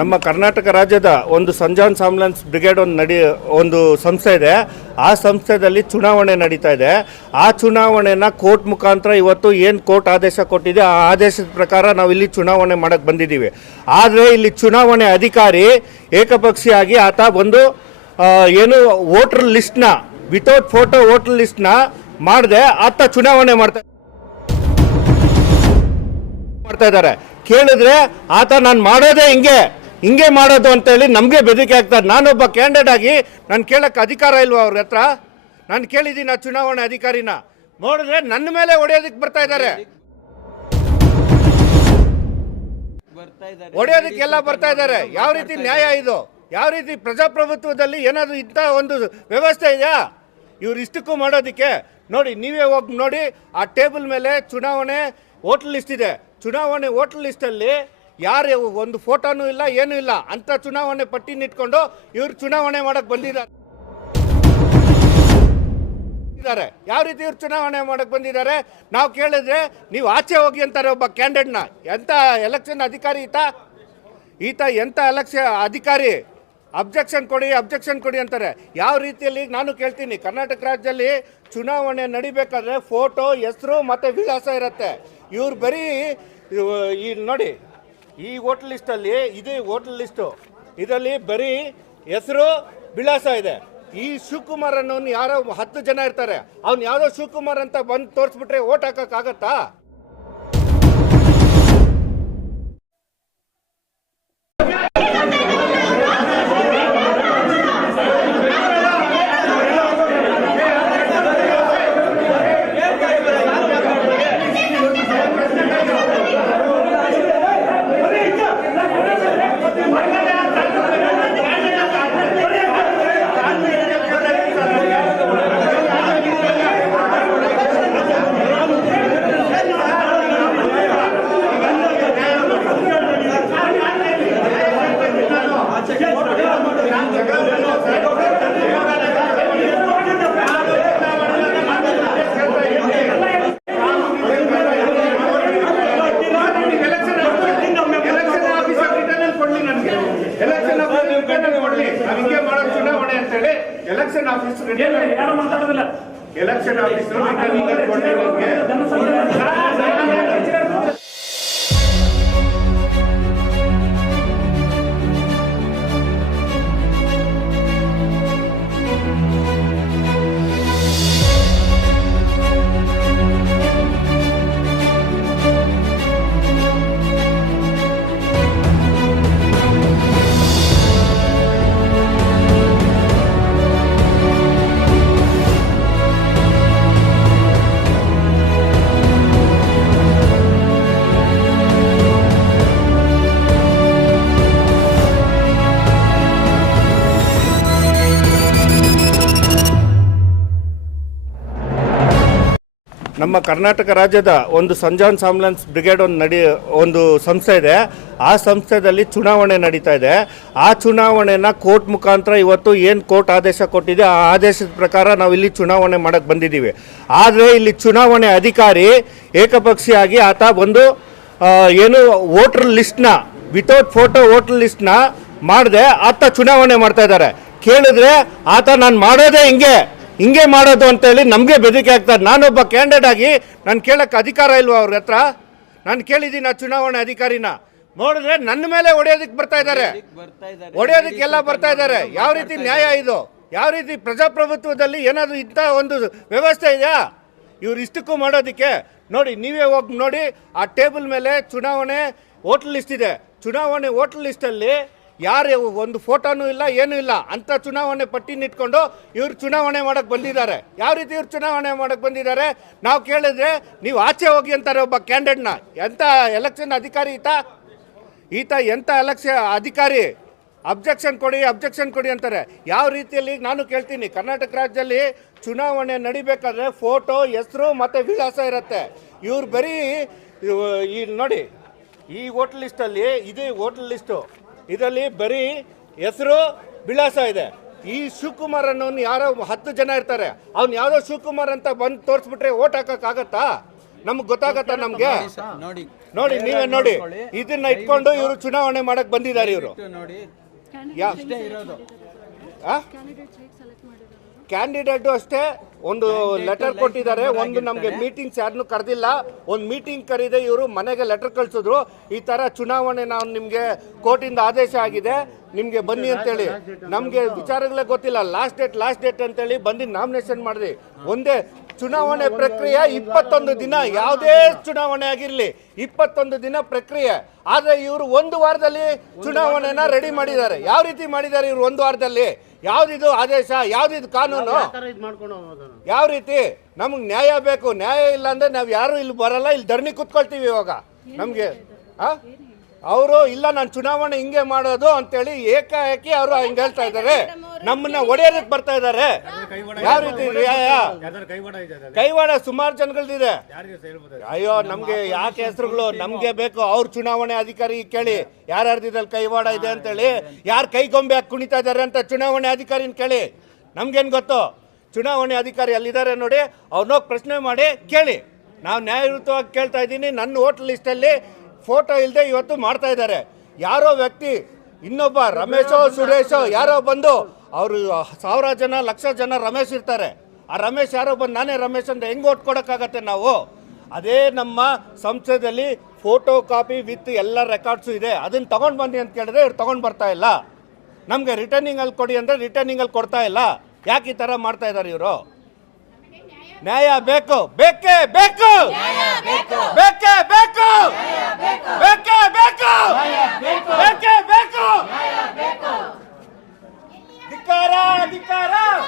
ನಮ್ಮ ಕರ್ನಾಟಕ ರಾಜ್ಯದ ಒಂದು ಸಂಜಾನ್ ಆಂಬ್ಯುಲೆನ್ಸ್ ಬ್ರಿಗೇಡ್ ಒಂದು ನಡಿ ಒಂದು ಸಂಸ್ಥೆ ಇದೆ ಆ ಸಂಸ್ಥೆಯಲ್ಲಿ ಚುನಾವಣೆ ನಡೀತಾ ಇದೆ ಆ ಚುನಾವಣೆನ ಕೋರ್ಟ್ ಮುಖಾಂತರ ಇವತ್ತು ಏನು ಕೋರ್ಟ್ ಆದೇಶ ಕೊಟ್ಟಿದೆ ಆ ಆದೇಶದ ಪ್ರಕಾರ ನಾವು ಇಲ್ಲಿ ಚುನಾವಣೆ ಮಾಡೋಕ್ಕೆ ಬಂದಿದ್ದೀವಿ ಆದರೆ ಇಲ್ಲಿ ಚುನಾವಣೆ ಅಧಿಕಾರಿ ಏಕಪಕ್ಷಿಯಾಗಿ ಆತ ಒಂದು ಏನು ವೋಟರ್ ಲಿಸ್ಟ್ನ ವಿತೌಟ್ ಫೋಟೋ ವೋಟರ್ ಲಿಸ್ಟ್ನ ಮಾಡಿದೆ ಆತ ಚುನಾವಣೆ ಮಾಡ್ತಾ ಮಾಡ್ತಾ ಇದ್ದಾರೆ ಕೇಳಿದ್ರೆ ಆತ ನಾನು ಮಾಡೋದೇ ಹಿಂಗೆ ಹಿಂಗೆ ಮಾಡೋದು ಅಂತೇಳಿ ನಮಗೆ ಬೆದರಿಕೆ ಆಗ್ತದೆ ನಾನೊಬ್ಬ ಕ್ಯಾಂಡಿಡೇಟ್ ಆಗಿ ನಾನು ಕೇಳೋಕ್ಕೆ ಅಧಿಕಾರ ಇಲ್ವಾ ಅವ್ರ ಹತ್ರ ನಾನು ಕೇಳಿದ್ದೀನಿ ಆ ಚುನಾವಣೆ ಅಧಿಕಾರಿನ ನೋಡಿದ್ರೆ ನನ್ನ ಮೇಲೆ ಹೊಡೆಯೋದಕ್ಕೆ ಬರ್ತಾ ಇದ್ದಾರೆ ಹೊಡೆಯೋದಕ್ಕೆಲ್ಲ ಬರ್ತಾ ಇದ್ದಾರೆ ಯಾವ ರೀತಿ ನ್ಯಾಯ ಇದು ಯಾವ ರೀತಿ ಪ್ರಜಾಪ್ರಭುತ್ವದಲ್ಲಿ ಏನಾದರೂ ಇಂಥ ಒಂದು ವ್ಯವಸ್ಥೆ ಇದೆಯಾ ಇವ್ರು ಇಷ್ಟಕ್ಕೂ ಮಾಡೋದಕ್ಕೆ ನೋಡಿ ನೀವೇ ಹೋಗಿ ನೋಡಿ ಆ ಟೇಬಲ್ ಮೇಲೆ ಚುನಾವಣೆ ವೋಟರ್ ಲಿಸ್ಟ್ ಇದೆ ಚುನಾವಣೆ ವೋಟರ್ ಲಿಸ್ಟಲ್ಲಿ ಯಾರು ಒಂದು ಫೋಟೋನೂ ಇಲ್ಲ ಏನೂ ಇಲ್ಲ ಅಂಥ ಚುನಾವಣೆ ಇಟ್ಕೊಂಡು ಇವರು ಚುನಾವಣೆ ಮಾಡೋಕ್ಕೆ ಬಂದಿದ್ದಾರೆ ಯಾವ ರೀತಿ ಇವ್ರು ಚುನಾವಣೆ ಮಾಡಕ್ಕೆ ಬಂದಿದ್ದಾರೆ ನಾವು ಕೇಳಿದ್ರೆ ನೀವು ಆಚೆ ಹೋಗಿ ಅಂತಾರೆ ಒಬ್ಬ ಕ್ಯಾಂಡಿಡೇಟ್ನ ಎಂಥ ಎಲೆಕ್ಷನ್ ಅಧಿಕಾರಿ ಈತ ಈತ ಎಂಥ ಎಲೆಕ್ಷನ್ ಅಧಿಕಾರಿ ಅಬ್ಜೆಕ್ಷನ್ ಕೊಡಿ ಅಬ್ಜೆಕ್ಷನ್ ಕೊಡಿ ಅಂತಾರೆ ಯಾವ ರೀತಿಯಲ್ಲಿ ನಾನು ಕೇಳ್ತೀನಿ ಕರ್ನಾಟಕ ರಾಜ್ಯದಲ್ಲಿ ಚುನಾವಣೆ ನಡಿಬೇಕಾದ್ರೆ ಫೋಟೋ ಹೆಸರು ಮತ್ತು ವಿಳಾಸ ಇರುತ್ತೆ ಇವ್ರು ಬರೀ ಈ ನೋಡಿ ಈ ಹೋಟ್ಲ್ ಲಿಸ್ಟಲ್ಲಿ ಇದೇ ಹೋಟ್ಲ್ ಲಿಸ್ಟು ಇದರಲ್ಲಿ ಬರೀ ಹೆಸರು ವಿಳಾಸ ಇದೆ ಈ ಶಿವಕುಮಾರ್ ಅನ್ನೋನು ಯಾರೋ ಹತ್ತು ಜನ ಇರ್ತಾರೆ ಅವ್ನು ಯಾವುದೋ ಶಿವಕುಮಾರ್ ಅಂತ ಬಂದು ತೋರಿಸ್ಬಿಟ್ರೆ ಓಟ್ ಹಾಕೋಕ್ಕಾಗತ್ತಾ ಯಾರು ಮಾತಾಡೋದಿಲ್ಲ ಎಲೆಕ್ಷನ್ ಆಫೀಸರ್ ನಮ್ಮ ಕರ್ನಾಟಕ ರಾಜ್ಯದ ಒಂದು ಸಂಜಾನ್ ಆಂಬ್ಯುಲೆನ್ಸ್ ಬ್ರಿಗೇಡ್ ಒಂದು ನಡಿ ಒಂದು ಸಂಸ್ಥೆ ಇದೆ ಆ ಸಂಸ್ಥೆಯಲ್ಲಿ ಚುನಾವಣೆ ನಡೀತಾ ಇದೆ ಆ ಚುನಾವಣೆನ ಕೋರ್ಟ್ ಮುಖಾಂತರ ಇವತ್ತು ಏನು ಕೋರ್ಟ್ ಆದೇಶ ಕೊಟ್ಟಿದೆ ಆ ಆದೇಶದ ಪ್ರಕಾರ ನಾವು ಇಲ್ಲಿ ಚುನಾವಣೆ ಮಾಡೋಕ್ಕೆ ಬಂದಿದ್ದೀವಿ ಆದರೆ ಇಲ್ಲಿ ಚುನಾವಣೆ ಅಧಿಕಾರಿ ಏಕಪಕ್ಷಿಯಾಗಿ ಆತ ಬಂದು ಏನು ವೋಟರ್ ಲಿಸ್ಟ್ನ ವಿತೌಟ್ ಫೋಟೋ ವೋಟರ್ ಲಿಸ್ಟ್ನ ಮಾಡಿದೆ ಆತ ಚುನಾವಣೆ ಮಾಡ್ತಾ ಇದ್ದಾರೆ ಕೇಳಿದ್ರೆ ಆತ ನಾನು ಮಾಡೋದೇ ಹಿಂಗೆ ಹಿಂಗೆ ಮಾಡೋದು ಅಂತೇಳಿ ನಮಗೆ ಬೆದರಿಕೆ ಆಗ್ತದೆ ನಾನೊಬ್ಬ ಕ್ಯಾಂಡಿಡೇಟ್ ಆಗಿ ನಾನು ಕೇಳೋಕ್ಕೆ ಅಧಿಕಾರ ಇಲ್ವಾ ಅವ್ರ ಹತ್ರ ನಾನು ಕೇಳಿದ್ದೀನಿ ಆ ಚುನಾವಣಾ ಅಧಿಕಾರಿನ ನೋಡಿದ್ರೆ ನನ್ನ ಮೇಲೆ ಹೊಡೆಯೋದಕ್ಕೆ ಬರ್ತಾ ಇದ್ದಾರೆ ಹೊಡೆಯೋದಕ್ಕೆಲ್ಲ ಬರ್ತಾ ಇದ್ದಾರೆ ಯಾವ ರೀತಿ ನ್ಯಾಯ ಇದು ಯಾವ ರೀತಿ ಪ್ರಜಾಪ್ರಭುತ್ವದಲ್ಲಿ ಏನಾದರೂ ಇಂಥ ಒಂದು ವ್ಯವಸ್ಥೆ ಇದೆಯಾ ಇವ್ರು ಇಷ್ಟಕ್ಕೂ ಮಾಡೋದಕ್ಕೆ ನೋಡಿ ನೀವೇ ಹೋಗಿ ನೋಡಿ ಆ ಟೇಬಲ್ ಮೇಲೆ ಚುನಾವಣೆ ವೋಟರ್ ಲಿಸ್ಟ್ ಇದೆ ಚುನಾವಣೆ ವೋಟರ್ ಲಿಸ್ಟಲ್ಲಿ ಯಾರು ಒಂದು ಫೋಟೋನೂ ಇಲ್ಲ ಏನೂ ಇಲ್ಲ ಅಂಥ ಚುನಾವಣೆ ಇಟ್ಕೊಂಡು ಇವರು ಚುನಾವಣೆ ಮಾಡೋಕ್ಕೆ ಬಂದಿದ್ದಾರೆ ಯಾವ ರೀತಿ ಇವ್ರು ಚುನಾವಣೆ ಮಾಡೋಕ್ಕೆ ಬಂದಿದ್ದಾರೆ ನಾವು ಕೇಳಿದ್ರೆ ನೀವು ಆಚೆ ಹೋಗಿ ಅಂತಾರೆ ಒಬ್ಬ ಕ್ಯಾಂಡಿಡೇಟ್ನ ಎಂಥ ಎಲೆಕ್ಷನ್ ಅಧಿಕಾರಿ ಈತ ಈತ ಎಂಥ ಎಲೆಕ್ಷನ್ ಅಧಿಕಾರಿ ಅಬ್ಜೆಕ್ಷನ್ ಕೊಡಿ ಅಬ್ಜೆಕ್ಷನ್ ಕೊಡಿ ಅಂತಾರೆ ಯಾವ ರೀತಿಯಲ್ಲಿ ನಾನು ಕೇಳ್ತೀನಿ ಕರ್ನಾಟಕ ರಾಜ್ಯದಲ್ಲಿ ಚುನಾವಣೆ ನಡಿಬೇಕಾದ್ರೆ ಫೋಟೋ ಹೆಸರು ಮತ್ತು ವಿಳಾಸ ಇರುತ್ತೆ ಇವ್ರು ಬರೀ ಈ ನೋಡಿ ಈ ವೋಟ್ ಲಿಸ್ಟಲ್ಲಿ ಇದೇ ಓಟ್ ಲಿಸ್ಟು ಇದರಲ್ಲಿ ಬರೀ ಹೆಸರು ವಿಳಾಸ ಇದೆ ಈ ಶಿವಕುಮಾರ್ ಅನ್ನೋನು ಯಾರೋ ಹತ್ತು ಜನ ಇರ್ತಾರೆ ಅವ್ನು ಯಾರೋ ಶಿವಕುಮಾರ್ ಅಂತ ಬಂದು ತೋರಿಸ್ಬಿಟ್ರೆ ಓಟ್ ಆಗತ್ತಾ ನಮ್ಗೆ ಗೊತ್ತಾಗತ್ತ ನಮಗೆ ನೋಡಿ ನೀವೇ ನೋಡಿ ಇದನ್ನ ಇಟ್ಕೊಂಡು ಇವರು ಚುನಾವಣೆ ಮಾಡಕ್ ಬಂದಿದ್ದಾರೆ ಇವರು ಕ್ಯಾಂಡಿಡೇಟು ಅಷ್ಟೇ ಒಂದು ಲೆಟರ್ ಕೊಟ್ಟಿದ್ದಾರೆ ಒಂದು ನಮಗೆ ಮೀಟಿಂಗ್ಸ್ ಯಾರನ್ನೂ ಕರೆದಿಲ್ಲ ಒಂದು ಮೀಟಿಂಗ್ ಕರೀದೆ ಇವರು ಮನೆಗೆ ಲೆಟರ್ ಕಳಿಸಿದ್ರು ಈ ಥರ ಚುನಾವಣೆ ನಾವು ನಿಮಗೆ ಕೋರ್ಟಿಂದ ಆದೇಶ ಆಗಿದೆ ನಿಮಗೆ ಬನ್ನಿ ಅಂತೇಳಿ ನಮಗೆ ವಿಚಾರಗಳೇ ಗೊತ್ತಿಲ್ಲ ಲಾಸ್ಟ್ ಡೇಟ್ ಲಾಸ್ಟ್ ಡೇಟ್ ಅಂತೇಳಿ ಬಂದು ನಾಮಿನೇಷನ್ ಮಾಡಿದ್ವಿ ಒಂದೇ ಚುನಾವಣೆ ಪ್ರಕ್ರಿಯೆ ಇಪ್ಪತ್ತೊಂದು ದಿನ ಯಾವುದೇ ಚುನಾವಣೆ ಆಗಿರಲಿ ಇಪ್ಪತ್ತೊಂದು ದಿನ ಪ್ರಕ್ರಿಯೆ ಆದರೆ ಇವರು ಒಂದು ವಾರದಲ್ಲಿ ಚುನಾವಣೆನ ರೆಡಿ ಮಾಡಿದ್ದಾರೆ ಯಾವ ರೀತಿ ಮಾಡಿದ್ದಾರೆ ಇವರು ಒಂದು ವಾರದಲ್ಲಿ ಯಾವ್ದಿದು ಆದೇಶ ಯಾವ್ದಿದು ಕಾನೂನು ಯಾವ ರೀತಿ ನಮಗೆ ನ್ಯಾಯ ಬೇಕು ನ್ಯಾಯ ಇಲ್ಲ ಅಂದ್ರೆ ನಾವು ಯಾರು ಇಲ್ಲಿ ಬರಲ್ಲ ಇಲ್ಲಿ ಧರಣಿ ಕುತ್ಕೊಳ್ತೀವಿ ಇವಾಗ ನಮಗೆ ಆ ಅವರು ಇಲ್ಲ ನಾನು ಚುನಾವಣೆ ಹಿಂಗೆ ಮಾಡೋದು ಅಂತೇಳಿ ಏಕಾಏಕಿ ಅವರು ಹಿಂಗೆ ಹೇಳ್ತಾ ಇದ್ದಾರೆ ನಮ್ಮನ್ನ ಒಡೆಯರಕ್ಕೆ ಬರ್ತಾ ಇದ್ದಾರೆ ಯಾವ ರೀತಿ ಕೈವಾಡ ಸುಮಾರು ಜನಗಳದಿದೆ ಅಯ್ಯೋ ನಮ್ಗೆ ಯಾಕೆ ಹೆಸರುಗಳು ನಮ್ಗೆ ಬೇಕು ಅವ್ರ ಚುನಾವಣೆ ಅಧಿಕಾರಿ ಕೇಳಿ ಯಾರ್ಯಾರ್ದಲ್ಲಿ ಕೈವಾಡ ಇದೆ ಅಂತೇಳಿ ಯಾರು ಕೈಗೊಂಬೆ ಹಾಕಿ ಕುಣಿತಾ ಇದ್ದಾರೆ ಅಂತ ಚುನಾವಣೆ ಅಧಿಕಾರಿನ ಕೇಳಿ ನಮ್ಗೇನು ಗೊತ್ತು ಚುನಾವಣೆ ಅಧಿಕಾರಿ ಅಲ್ಲಿದ್ದಾರೆ ನೋಡಿ ಅವ್ರನ್ನೋಗಿ ಪ್ರಶ್ನೆ ಮಾಡಿ ಕೇಳಿ ನಾವು ನ್ಯಾಯಯುತವಾಗಿ ಕೇಳ್ತಾ ಇದ್ದೀನಿ ನನ್ನ ಹೋಟ್ಲ್ ಲಿಸ್ಟಲ್ಲಿ ಫೋಟೋ ಇಲ್ಲದೆ ಇವತ್ತು ಮಾಡ್ತಾ ಇದ್ದಾರೆ ಯಾರೋ ವ್ಯಕ್ತಿ ಇನ್ನೊಬ್ಬ ರಮೇಶೋ ಸುರೇಶೋ ಯಾರೋ ಬಂದು ಅವರು ಸಾವಿರ ಜನ ಲಕ್ಷ ಜನ ರಮೇಶ್ ಇರ್ತಾರೆ ಆ ರಮೇಶ್ ಯಾರೋ ಬಂದು ನಾನೇ ರಮೇಶ್ ಅಂತ ಹೆಂಗೆ ಓಟ್ ಕೊಡೋಕ್ಕಾಗತ್ತೆ ನಾವು ಅದೇ ನಮ್ಮ ಸಂಸ್ಥೆಯಲ್ಲಿ ಫೋಟೋ ಕಾಪಿ ವಿತ್ ಎಲ್ಲ ರೆಕಾರ್ಡ್ಸು ಇದೆ ಅದನ್ನು ತೊಗೊಂಡು ಬನ್ನಿ ಅಂತ ಕೇಳಿದ್ರೆ ಇವ್ರು ತೊಗೊಂಡು ಬರ್ತಾ ಇಲ್ಲ ನಮಗೆ ರಿಟರ್ನಿಂಗಲ್ಲಿ ಕೊಡಿ ಅಂದರೆ ರಿಟರ್ನಿಂಗಲ್ಲಿ ಕೊಡ್ತಾ ಇಲ್ಲ ಯಾಕೆ ಈ ಥರ ಮಾಡ್ತಾ ಇದ್ದಾರೆ ಇವರು ನ್ಯಾಯ ಬೇಕು ಬೇಕೇ ಬೇಕು ಬೇಕೇ ಬೇಕು ಬೇಕೇ ಬೇಕು ಬೇಕೇ ಬೇಕು ಧಿಕ್ಕಾರ ಧಿಕ್ಕಾರ